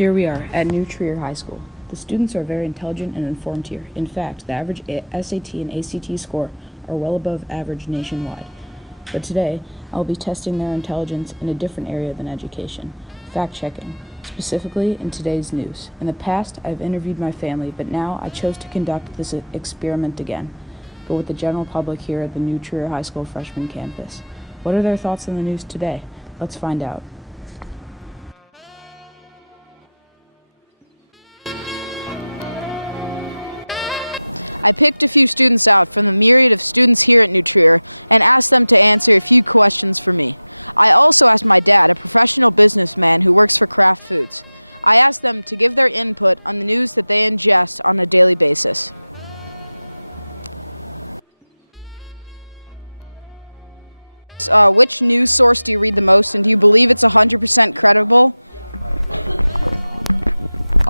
Here we are at New Trier High School. The students are very intelligent and informed here. In fact, the average SAT and ACT score are well above average nationwide. But today, I'll be testing their intelligence in a different area than education, fact-checking, specifically in today's news. In the past, I've interviewed my family, but now I chose to conduct this experiment again, but with the general public here at the New Trier High School freshman campus. What are their thoughts on the news today? Let's find out. I picked a few students out from the myriad of students here at New Trier and asked them to answer a few questions for me. I also asked my dad, a professional businessman who works for Kraft Foods. I asked them to give their input on the news that they ingest on a daily basis. Which news source do you read the most, and do you believe it's 100% credible?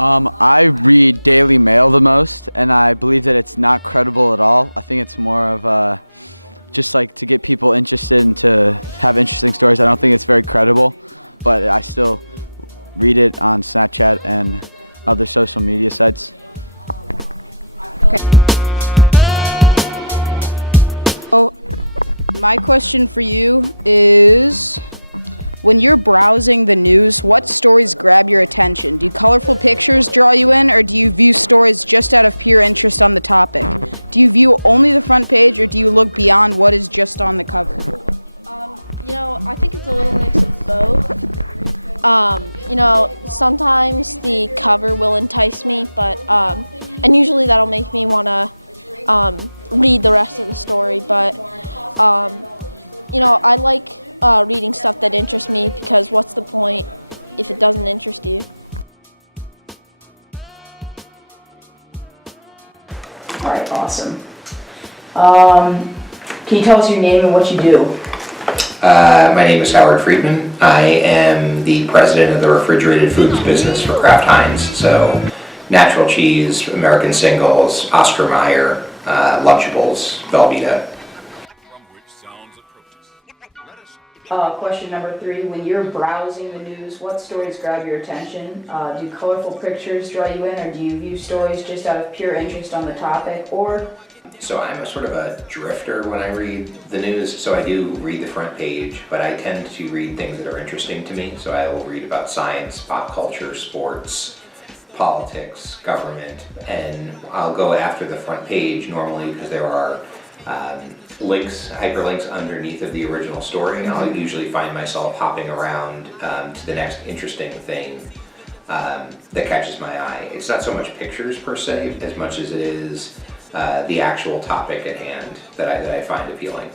I read Daily Mail the most, and I believe that it's not credible at all. I think it's more of just like to get people interested and to have interesting stories. I don't think it's very credible, but I still read it on Snapchat and other social media sites. Okay. So, my question for you is, when you're browsing the news, what stories grab your attention? Do colorful pictures draw you in, or do you view stories just out of pure interest on the topic? Do you view only the front page, or do you look beyond what is just on the cover? I think it's a little mix of both. Sometimes the cover will entice me, but and usually that'll make me want to read the rest of the story. But I like reading stuff that interests me, because what's the point if it doesn't interest you? All right, awesome. Can you tell us your name and what you do? My name is Howard Friedman. I am the president of the refrigerated foods business for Kraft Heinz. So natural cheese, American singles, Oscar Mayer, Lunchables, Velveeta. Question number 3, when you're browsing the news, what stories grab your attention? Do colorful pictures draw you in, or do you view stories just out of pure interest on the topic? So I'm a sort of a drifter when I read the news, so I do read the front page, but I tend to read things that are interesting to me. So I will read about science, pop culture, sports, politics, government, and I'll go after the front page normally because there are links, hyperlinks underneath of the original story, and I'll usually find myself hopping around to the next interesting thing that catches my eye. It's not so much pictures per se, as much as it is the actual topic at hand that I find appealing.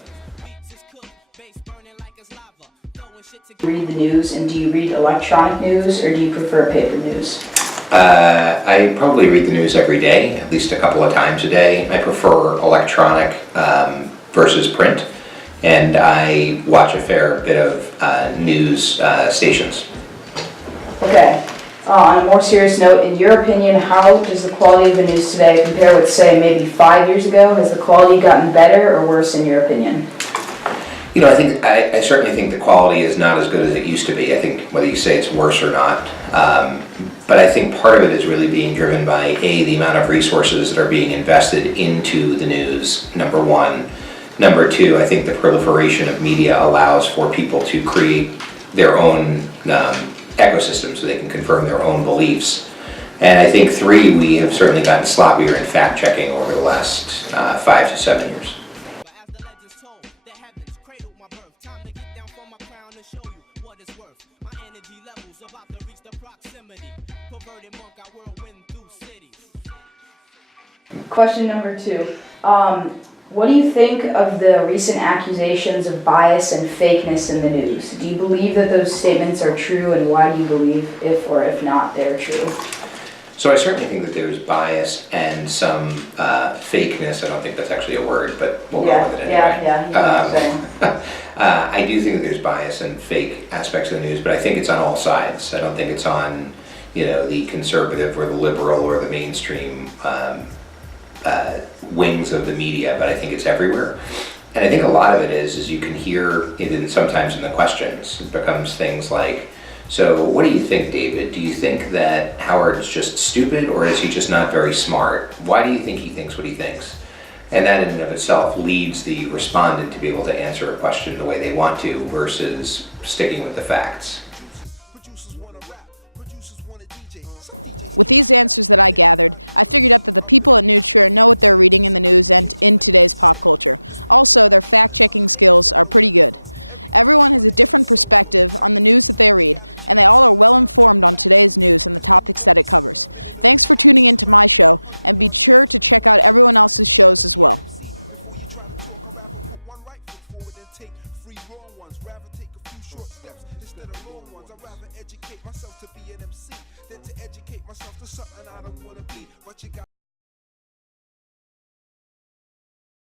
Read the news, and do you read electronic news, or do you prefer paper news? I probably read the news every day, at least a couple of times a day. I prefer electronic versus print, and I watch a fair bit of news stations. Okay. On a more serious note, in your opinion, how does the quality of the news today compare with, say, maybe 5 years ago? Has the quality gotten better or worse in your opinion? I certainly think the quality is not as good as it used to be. I think whether you say it's worse or not, but I think part of it is really being driven by the amount of resources that are being invested into the news, number one. Number two, I think the proliferation of media allows for people to create their own ecosystem so they can confirm their own beliefs. And I think 3, we have certainly gotten sloppier in fact checking over the last 5 to 7 years. Question number 2. What do you think of the recent accusations of bias and fakeness in the news? Do you believe that those statements are true, and why do you believe, if or if not, they're true? So I certainly think that there's bias and some fakeness. I don't think that's actually a word, but we'll go with it anyway. Yeah, you know what I'm saying. I do think that there's bias and fake aspects of the news, but I think it's on all sides. I don't think it's on, the conservative or the liberal or the mainstream wings of the media, but I think it's everywhere. And I think a lot of it is you can hear it sometimes in the questions. It becomes things like, So what do you think, David? Do you think that Howard's just stupid, or is he just not very smart? Why do you think he thinks what he thinks? And that in and of itself leads the respondent to be able to answer a question the way they want to versus sticking with the facts. With these answers that I gathered, I figured out that the people at Nutria know what they're reading in the news and in today's pop culture. Also, their fact-checking skills are pretty good. Everyone has a different perspective on the news that they read, and they all are well informed on today's news and the topics that it covers. Thanks for tuning in to my show, and be sure to check out everyone else's shows as well.